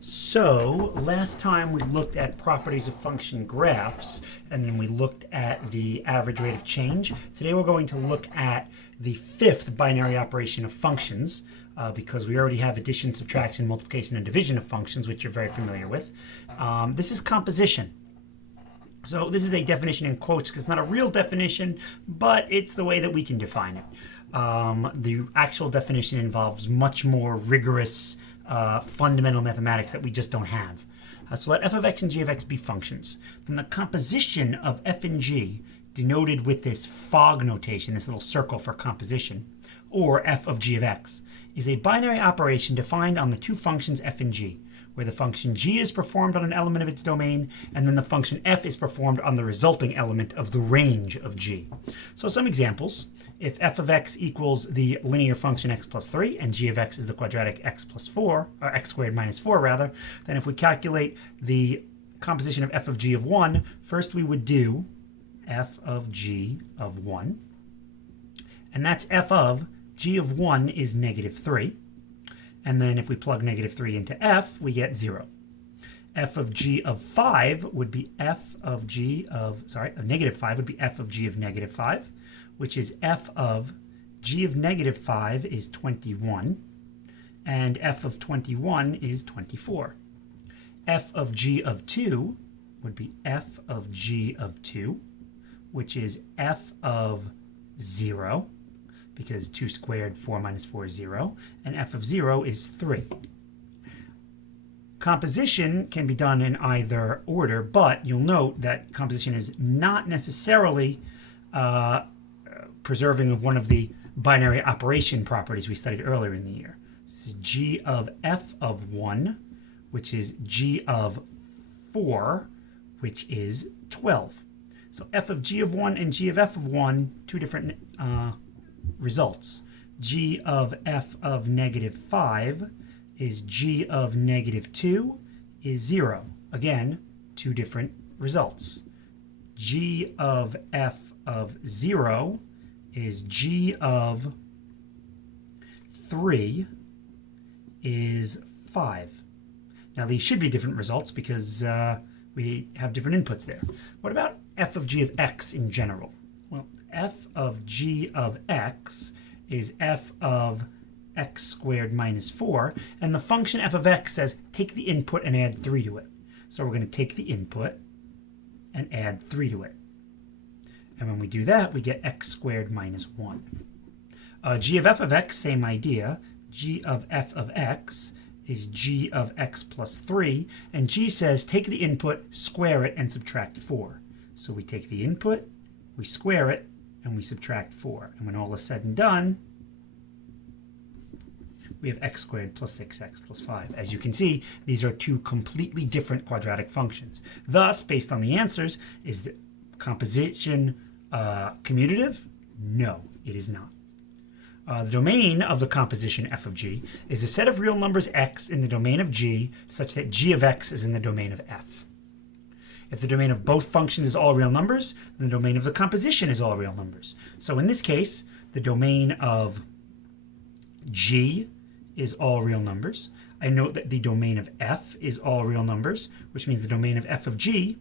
So last time we looked at properties of function graphs, and then we looked at the average rate of change. Today we're going to look at the fifth binary operation of functions, because we already have addition, subtraction, multiplication, and division of functions, which you're very familiar with. This is composition. So this is a definition in quotes because it's not a real definition, but it's the way that we can define it. The actual definition involves much more rigorous fundamental mathematics that we just don't have. So let f of x and g of x be functions. Then the composition of f and g, denoted with this fog notation, this little circle for composition, or f of g of x, is a binary operation defined on the two functions f and g, where the function g is performed on an element of its domain, and then the function f is performed on the resulting element of the range of g. So some examples. If f of x equals the linear function x plus 3, and g of x is the quadratic x plus 4, or x squared minus 4 rather, then if we calculate the composition of f of g of 1, first we would do f of g of 1. And that's f of g of 1 is negative 3. And then if we plug negative 3 into f, we get 0. F of g of 5 would be f of g of, negative 5 would be f of g of negative 5, which is f of g of negative 5 is 21, and f of 21 is 24. F of g of 2 would be f of g of 2, which is f of 0, because 2 squared, 4 minus 4 is 0, and f of 0 is 3. Composition can be done in either order, but you'll note that composition is not necessarily preserving of one of the binary operation properties we studied earlier in the year. This is g of f of 1, which is g of 4, which is 12. So f of g of 1 and g of f of 1, two different results. G of f of negative 5 is g of negative 2 is 0. Again, two different results. G of f of 0 is g of 3 is 5. Now these should be different results because we have different inputs there. What about f of g of x in general? Well, f of g of x is f of x squared minus 4, and the function f of x says take the input and add 3 to it. So we're going to take the input and add 3 to it. And when we do that, we get x squared minus 1. G of f of x, same idea. G of f of x is g of x plus 3. And g says take the input, square it, and subtract 4. So we take the input, we square it, and we subtract 4. And when all is said and done, we have x squared plus 6x plus 5. As you can see, these are two completely different quadratic functions. Thus, based on the answers, is the composition commutative? No, it is not. The domain of the composition f of g is a set of real numbers x in the domain of g such that g of x is in the domain of f. If the domain of both functions is all real numbers, then the domain of the composition is all real numbers. So in this case, the domain of g is all real numbers. I note that the domain of f is all real numbers, which means the domain of f of g,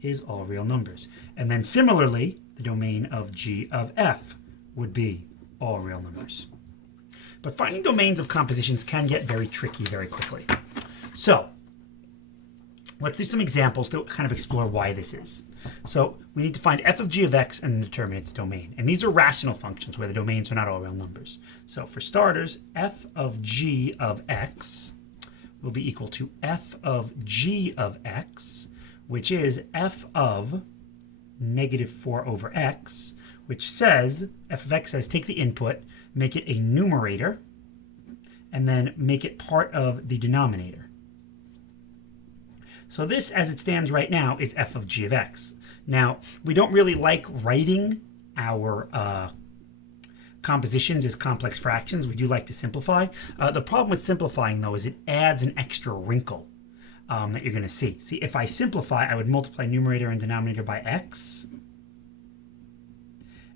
is all real numbers. And then similarly, the domain of g of f would be all real numbers. But finding domains of compositions can get very tricky very quickly. So let's do some examples to kind of explore why this is. So we need to find f of g of x and determine its domain. And these are rational functions where the domains are not all real numbers. So for starters, f of g of x will be equal to f of g of x, which is f of negative 4 over x, which says, f of x says take the input, make it a numerator, and then make it part of the denominator. So this, as it stands right now, is f of g of x. Now, we don't really like writing our compositions as complex fractions. We do like to simplify. The problem with simplifying, though, is it adds an extra wrinkle that you're going to see. See, if I simplify, I would multiply numerator and denominator by x.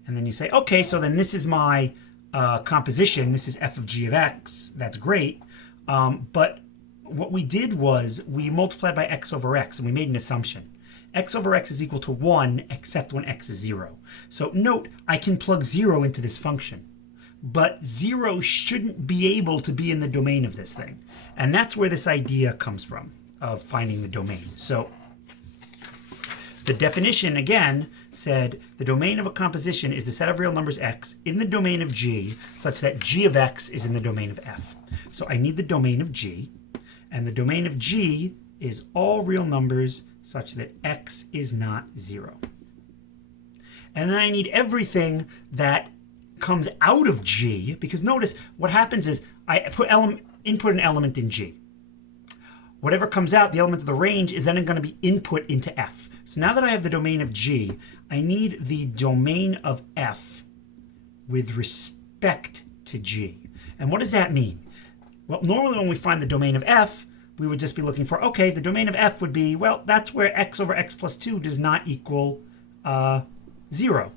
And then you say, okay, so then this is my composition. This is f of g of x. That's great. But what we did was we multiplied by x over x, and we made an assumption. X over x is equal to 1 except when x is 0. So note, I can plug 0 into this function, but 0 shouldn't be able to be in the domain of this thing. And that's where this idea comes from, of finding the domain. So the definition, again, said the domain of a composition is the set of real numbers x in the domain of G such that G of x is in the domain of F. So I need the domain of G, and the domain of G is all real numbers such that x is not 0. And then I need everything that comes out of G, because notice what happens is I input an element in G. Whatever comes out, the element of the range, is then going to be input into F. So now that I have the domain of G, I need the domain of F with respect to G. And what does that mean? Well, normally when we find the domain of F, we would just be looking for, okay, the domain of F would be, well, that's where x over x plus 2 does not equal 0.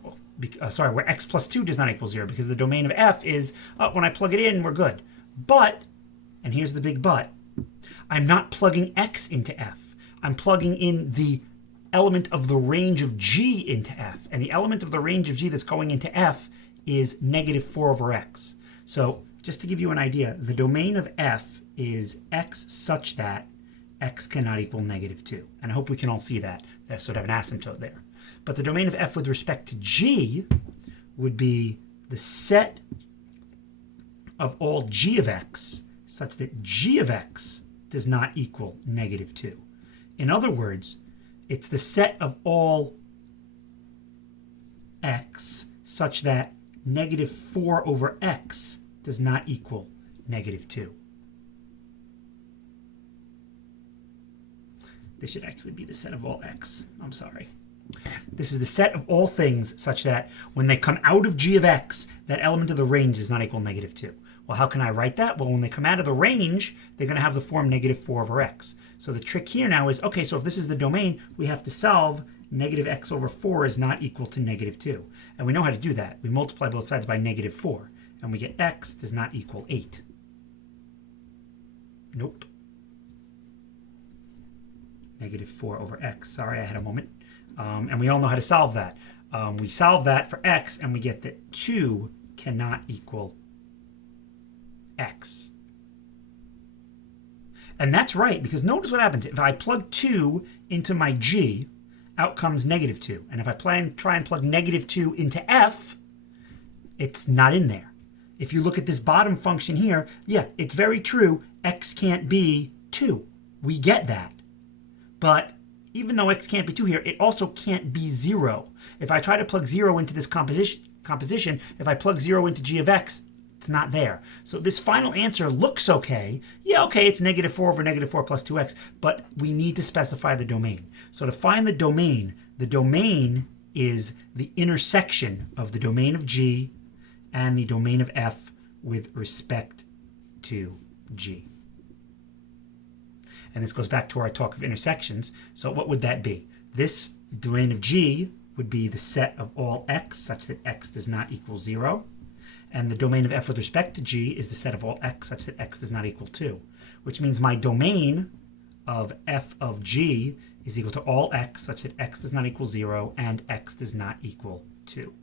Where x plus 2 does not equal 0, because the domain of F is, when I plug it in, we're good. But, and here's the big but, I'm not plugging x into F. I'm plugging in the element of the range of G into F. And the element of the range of G that's going into F is negative 4 over x. So just to give you an idea, the domain of F is x such that x cannot equal negative 2. And I hope we can all see that. There's sort of an asymptote there. But the domain of F with respect to G would be the set of all G of x such that G of x does not equal negative 2. In other words, it's the set of all x such that negative 4 over x does not equal negative 2. This should actually be the set of all x. I'm sorry. This is the set of all things such that when they come out of G of x, that element of the range does not equal negative 2. Well, how can I write that? Well, when they come out of the range, they're going to have the form negative 4 over x. So the trick here now is, okay, so if this is the domain, we have to solve negative x over 4 is not equal to negative 2. And we know how to do that. We multiply both sides by negative 4, and we get x does not equal 8. Nope. Negative 4 over x. Sorry, I had a moment. And we all know how to solve that. We solve that for x, and we get that 2 cannot equal x. And that's right, because notice what happens. If I plug 2 into my G, out comes negative 2. And if I try and plug negative 2 into F, it's not in there. If you look at this bottom function here, yeah, it's very true. X can't be 2. We get that. But even though x can't be 2 here, it also can't be 0. If I try to plug 0 into this composition, if I plug 0 into G of x, it's not there. So this final answer looks okay. Yeah, okay, it's negative 4 over negative 4 plus 2x, but we need to specify the domain. So to find the domain is the intersection of the domain of G and the domain of F with respect to G. And this goes back to our talk of intersections. So what would that be? This domain of G would be the set of all x such that x does not equal 0. And the domain of F with respect to G is the set of all x such that x does not equal 2. Which means my domain of F of G is equal to all x such that x does not equal 0 and x does not equal 2.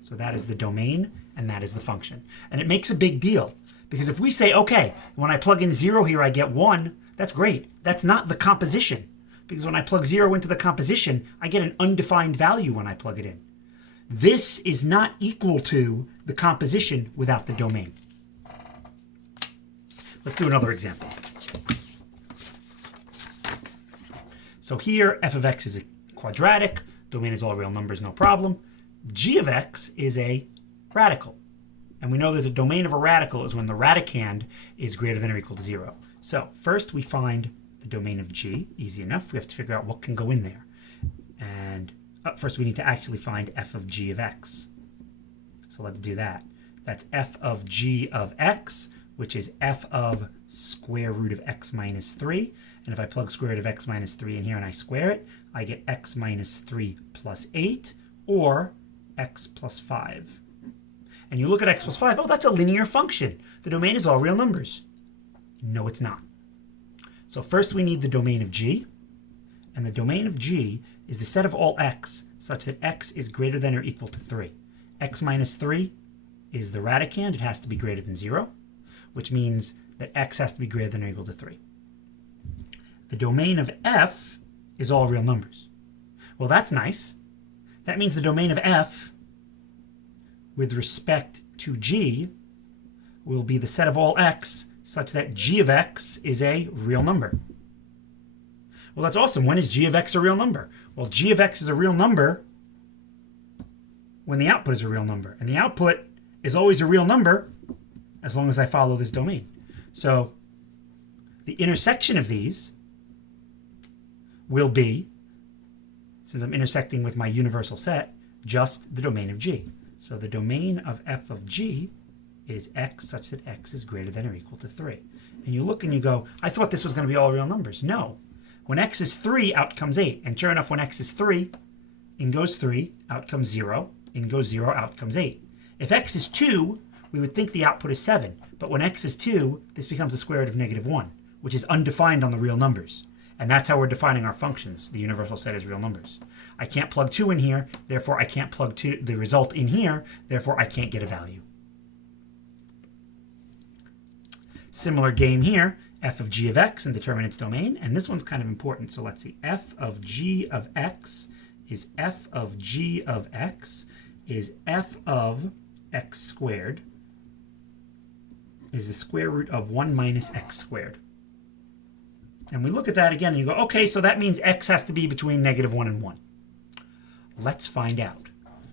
So that is the domain, and that is the function. And it makes a big deal. Because if we say, okay, when I plug in 0 here, I get 1, that's great. That's not the composition. Because when I plug 0 into the composition, I get an undefined value when I plug it in. This is not equal to the composition without the domain. Let's do another example. So here, f of x is a quadratic. Domain is all real numbers, no problem. G of x is a radical. And we know that the domain of a radical is when the radicand is greater than or equal to 0. So first we find the domain of G. Easy enough. We have to figure out what can go in there. And first we need to actually find f of g of x. So let's do that. That's f of g of x, which is f of square root of x minus 3. And if I plug square root of x minus 3 in here and I square it, I get x minus 3 plus 8, or x plus 5. And you look at x plus 5, oh, that's a linear function. The domain is all real numbers. No, it's not. So first we need the domain of G, and the domain of G is the set of all x such that x is greater than or equal to 3. X minus 3 is the radicand. It has to be greater than 0, which means that x has to be greater than or equal to 3. The domain of f is all real numbers. Well, that's nice. That means the domain of f with respect to G will be the set of all x such that g of x is a real number. Well, that's awesome. When is g of x a real number? Well, g of x is a real number when the output is a real number. And the output is always a real number as long as I follow this domain. So the intersection of these will be, since I'm intersecting with my universal set, just the domain of G. So the domain of f of G is x such that x is greater than or equal to 3. And you look and you go, I thought this was going to be all real numbers. No. When x is 3, out comes 8. And sure enough, when x is 3, in goes 3, out comes 0. In goes 0, out comes 8. If x is 2, we would think the output is 7. But when x is 2, this becomes the square root of negative 1, which is undefined on the real numbers. And that's how we're defining our functions. The universal set is real numbers. I can't plug 2 in here, therefore I can't plug the result in here, therefore I can't get a value. Similar game here, f of g of x, and determine its domain. And this one's kind of important, so let's see. F of g of x is f of g of x is f of x squared is the square root of 1 minus x squared. And we look at that again and you go, okay, so that means x has to be between negative 1 and 1. Let's find out.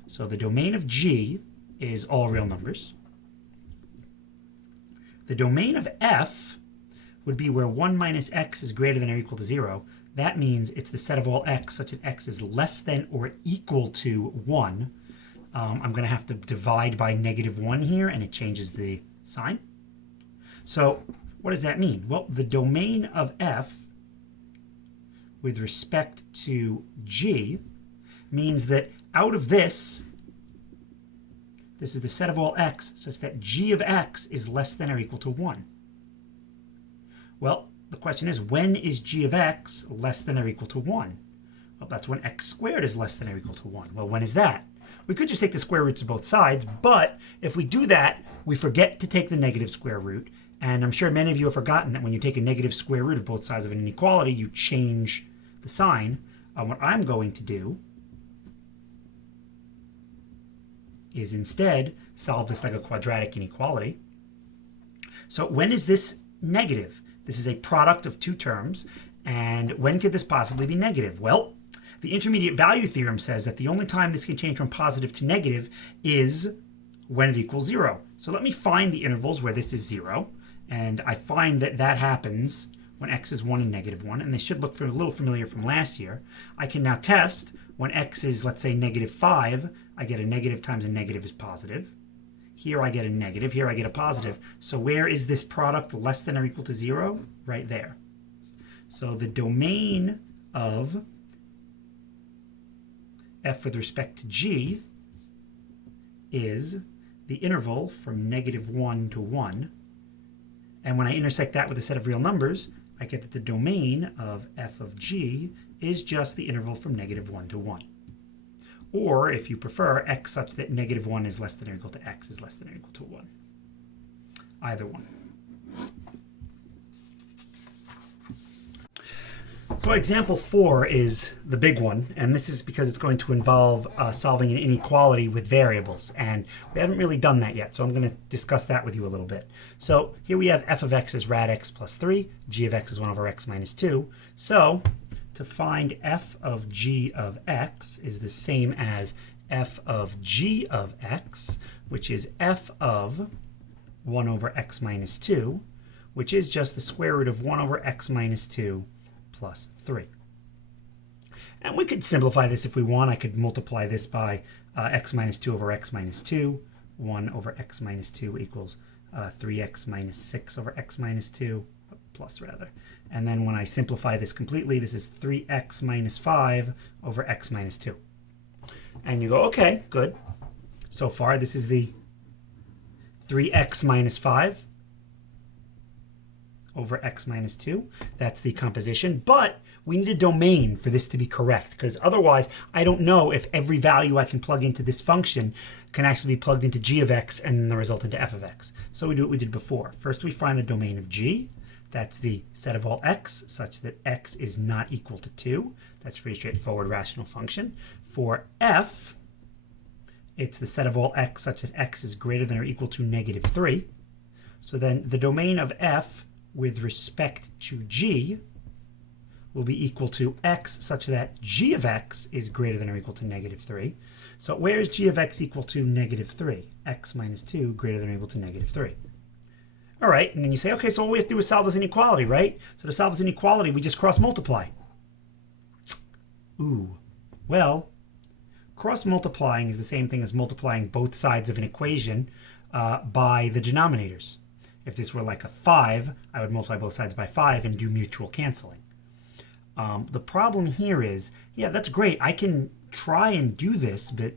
So the domain of G is all real numbers. The domain of f would be where 1 minus x is greater than or equal to 0. That means it's the set of all x such that x is less than or equal to 1. I'm going to have to divide by negative 1 here, and it changes the sign. So what does that mean? Well, the domain of f with respect to G means that out of this is the set of all x such that g of x is less than or equal to 1. Well, the question is, when is g of x less than or equal to 1? Well, that's when x squared is less than or equal to 1. Well, when is that? We could just take the square roots of both sides, but if we do that, we forget to take the negative square root. And I'm sure many of you have forgotten that when you take a negative square root of both sides of an inequality, you change the sign. What I'm going to do is instead solve this like a quadratic inequality. So when is this negative? This is a product of two terms. And when could this possibly be negative? Well, the intermediate value theorem says that the only time this can change from positive to negative is when it equals 0. So let me find the intervals where this is 0. And I find that that happens when x is 1 and negative 1. And they should look a little familiar from last year. I can now test when x is, let's say, negative 5. I get a negative times a negative is positive. Here I get a negative. Here I get a positive. So where is this product less than or equal to 0? Right there. So the domain of f with respect to g is the interval from negative 1 to 1. And when I intersect that with a set of real numbers, I get that the domain of f of g is just the interval from negative 1 to 1. Or, if you prefer, x such that negative 1 is less than or equal to x is less than or equal to 1. Either one. So example 4 is the big one, and this is because it's going to involve solving an inequality with variables, and we haven't really done that yet, so I'm going to discuss that with you a little bit. So here we have f of x is rad x plus 3, g of x is 1 over x minus 2. So to find f of g of x is the same as f of g of x, which is f of 1 over x minus 2, which is just the square root of 1 over x minus 2 plus 3. And we could simplify this if we want. I could multiply this by x minus 2 over x minus 2. 1 over x minus 2 equals 3x minus 6 over x minus 2, plus rather. And then when I simplify this completely, this is 3x minus 5 over x minus 2. And you go, okay, good. So far, this is the 3x minus 5 over x minus 2. That's the composition, but we need a domain for this to be correct, because otherwise I don't know if every value I can plug into this function can actually be plugged into g of x and then the result into f of x. So we do what we did before. First we find the domain of g. That's the set of all x such that x is not equal to 2. That's a pretty straightforward rational function. For f, it's the set of all x such that x is greater than or equal to negative 3. So then the domain of f with respect to g will be equal to x such that g of x is greater than or equal to negative 3. So where is g of x equal to negative 3? X minus 2 greater than or equal to negative 3. All right, and then you say, okay, so all we have to do is solve this inequality, right? So to solve this inequality, we just cross multiply. Ooh, well, cross multiplying is the same thing as multiplying both sides of an equation by the denominators. If this were like a 5, I would multiply both sides by 5 and do mutual canceling. The problem here is, yeah, that's great. I can try and do this, but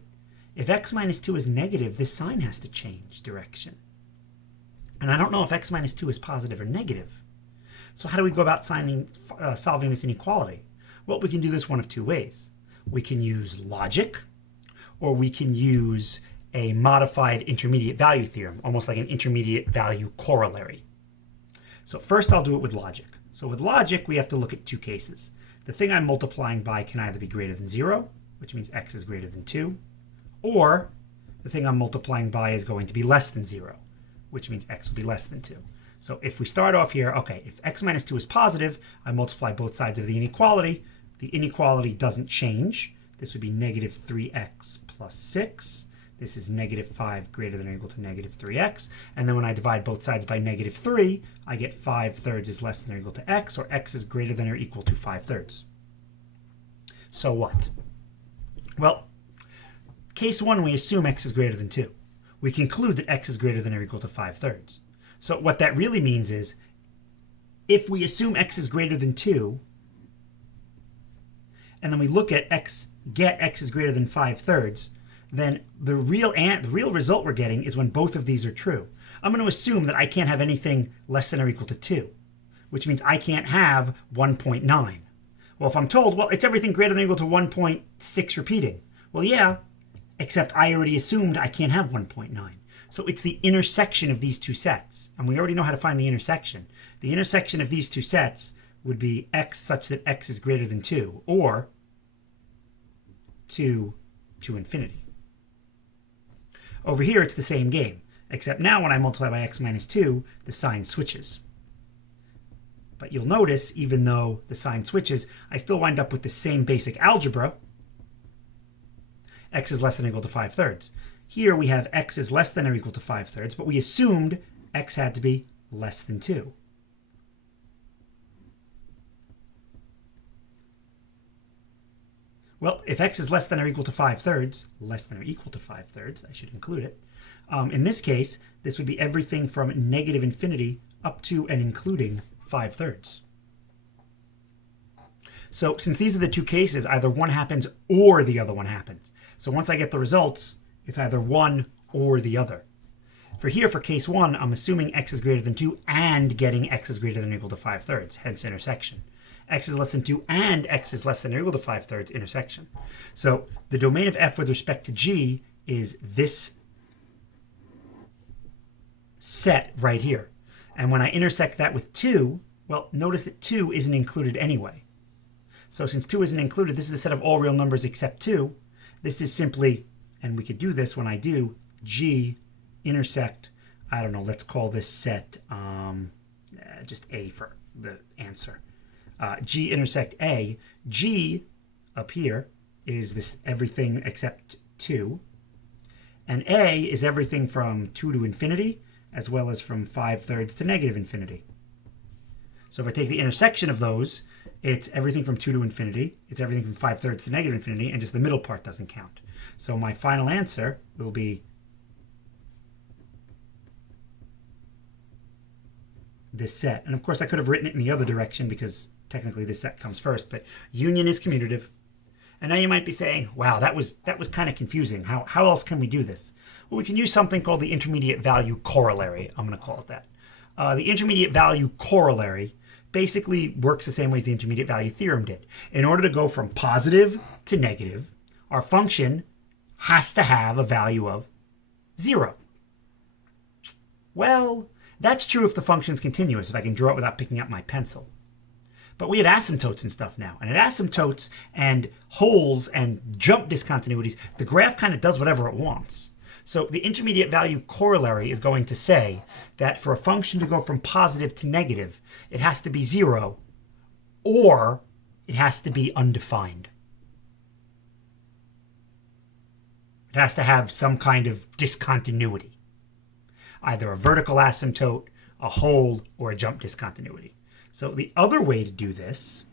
if x minus 2 is negative, this sign has to change direction. And I don't know if x minus 2 is positive or negative. So how do we go about solving this inequality? Well, we can do this one of two ways. We can use logic, or we can use a modified intermediate value theorem, almost like an intermediate value corollary. So first I'll do it with logic. So with logic, we have to look at two cases. The thing I'm multiplying by can either be greater than 0, which means x is greater than 2, or the thing I'm multiplying by is going to be less than 0, which means x will be less than 2. So if we start off here, okay, if x minus 2 is positive, I multiply both sides of the inequality. The inequality doesn't change. This would be negative 3x plus 6. This is negative 5 greater than or equal to negative 3x. And then when I divide both sides by negative 3, I get 5/3 is less than or equal to x, or x is greater than or equal to 5/3. So what? Well, case 1, we assume x is greater than 2. We conclude that x is greater than or equal to 5/3. So what that really means is, if we assume x is greater than 2, and then we look at x, get x is greater than 5/3, then the real result we're getting is when both of these are true. I'm going to assume that I can't have anything less than or equal to 2, which means I can't have 1.9. Well, if I'm told, well, it's everything greater than or equal to 1.6 repeating. Well, yeah, except I already assumed I can't have 1.9. So it's the intersection of these two sets, and we already know how to find the intersection. The intersection of these two sets would be x such that x is greater than 2, or 2 to infinity. Over here, it's the same game, except now when I multiply by x minus 2, the sign switches. But you'll notice, even though the sign switches, I still wind up with the same basic algebra. X is less than or equal to 5/3. Here we have x is less than or equal to 5/3, but we assumed x had to be less than 2. Well, if x is less than or equal to 5/3, less than or equal to 5/3, I should include it. In this case, this would be everything from negative infinity up to and including 5/3. So since these are the two cases, either one happens or the other one happens. So once I get the results, it's either one or the other. For here, for case 1, I'm assuming x is greater than 2 and getting x is greater than or equal to 5/3, hence intersection. X is less than 2 and x is less than or equal to 5/3, intersection. So the domain of f with respect to g is this set right here. And when I intersect that with 2, well, notice that 2 isn't included anyway. So since 2 isn't included, this is the set of all real numbers except 2. This is simply, and we could do this when I do, g intersect, I don't know, let's call this set just a for the answer. G intersect A. G up here is this everything except 2. And A is everything from 2 to infinity, as well as from 5/3 to negative infinity. So if I take the intersection of those, it's everything from 2 to infinity, it's everything from 5/3 to negative infinity, and just the middle part doesn't count. So my final answer will be this set. And of course I could have written it in the other direction because technically this set comes first, but union is commutative. And now you might be saying, wow, that was kind of confusing. How else can we do this? Well, we can use something called the intermediate value corollary. I'm going to call it that. The intermediate value corollary basically works the same way as the intermediate value theorem did. In order to go from positive to negative, our function has to have a value of 0. Well, that's true if the function's continuous, if I can draw it without picking up my pencil. But we have asymptotes and stuff now. And at asymptotes and holes and jump discontinuities, the graph kind of does whatever it wants. So the intermediate value corollary is going to say that for a function to go from positive to negative, it has to be 0 or it has to be undefined. It has to have some kind of discontinuity, either a vertical asymptote, a hole, or a jump discontinuity. So the other way to do this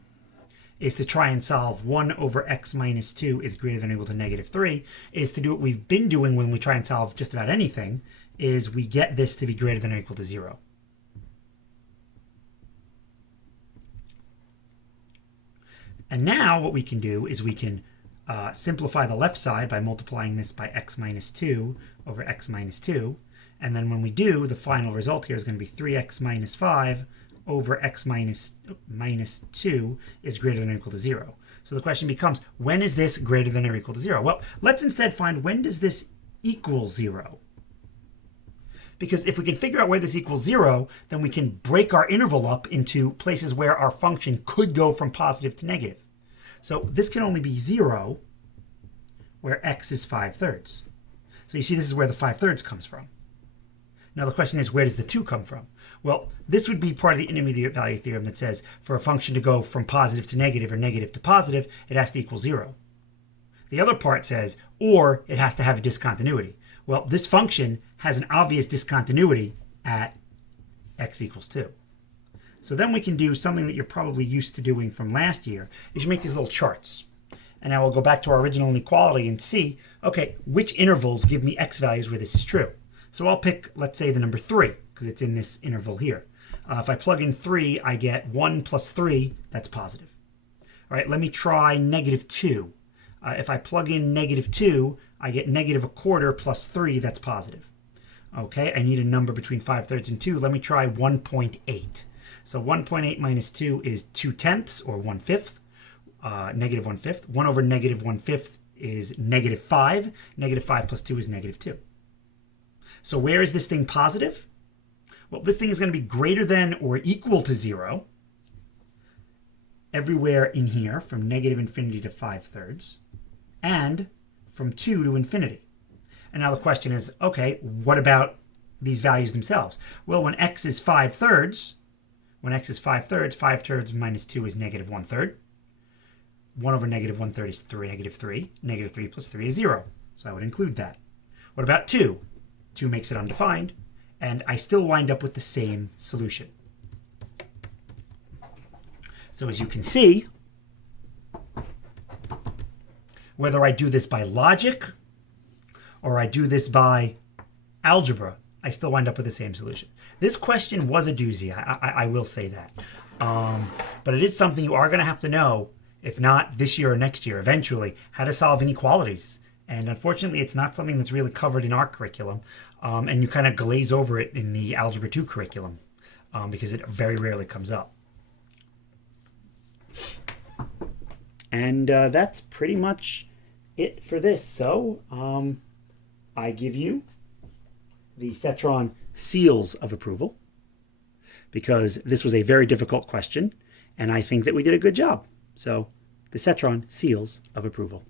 is to try and solve 1 over x minus 2 is greater than or equal to negative 3, is to do what we've been doing when we try and solve just about anything, is we get this to be greater than or equal to 0. And now what we can do is we can simplify the left side by multiplying this by x minus 2 over x minus 2. And then when we do, the final result here is going to be 3x minus 5 over x minus 2 is greater than or equal to 0. So the question becomes, when is this greater than or equal to 0? Well, let's instead find when does this equal 0? Because if we can figure out where this equals 0, then we can break our interval up into places where our function could go from positive to negative. So this can only be 0 where x is 5/3. So you see this is where the 5/3 comes from. Now the question is, where does the 2 come from? Well, this would be part of the intermediate value theorem that says for a function to go from positive to negative or negative to positive, it has to equal 0. The other part says, or it has to have a discontinuity. Well, this function has an obvious discontinuity at x equals 2. So then we can do something that you're probably used to doing from last year, is you make these little charts. And now we'll go back to our original inequality and see, okay, which intervals give me x values where this is true. So I'll pick, let's say, the number 3, because it's in this interval here. If I plug in 3, I get 1 plus 3, that's positive. All right, let me try negative 2. If I plug in negative 2, I get negative 1/4 plus 3, that's positive. Okay, I need a number between 5/3 and 2. Let me try 1.8. So 1.8 minus 2 is 2/10 or 1/5, negative 1/5. 1 over negative 1/5 is negative 5. Negative 5 plus 2 is negative 2. So where is this thing positive? Well, this thing is going to be greater than or equal to 0 everywhere in here from negative infinity to 5/3 and from 2 to infinity. And now the question is, okay, what about these values themselves? Well, when x is 5/3, 5/3 minus 2 is negative 1/3. 1 over negative 1/3 is 3, negative 3. Negative 3 plus 3 is 0. So I would include that. What about 2? 2 makes it undefined, and I still wind up with the same solution. So as you can see, whether I do this by logic or I do this by algebra, I still wind up with the same solution. This question was a doozy, I will say that. But it is something you are going to have to know, if not this year or next year, eventually, how to solve inequalities. And unfortunately, it's not something that's really covered in our curriculum. And you kind of glaze over it in the Algebra 2 curriculum because it very rarely comes up. And that's pretty much it for this. So I give you the Cetron seals of approval because this was a very difficult question, and I think that we did a good job. So the Cetron seals of approval.